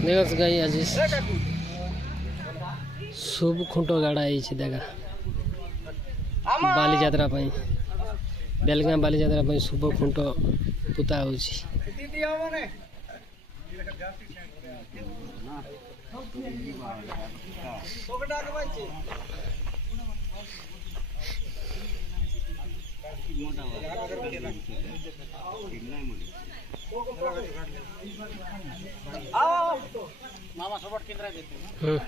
देख गाई आज शुभ खुंट गाड़ा देखा बाली यात्रा बेलगाँ बाली यात्रा शुभ खुंट पुता हो मामा सोबत केंद्र देते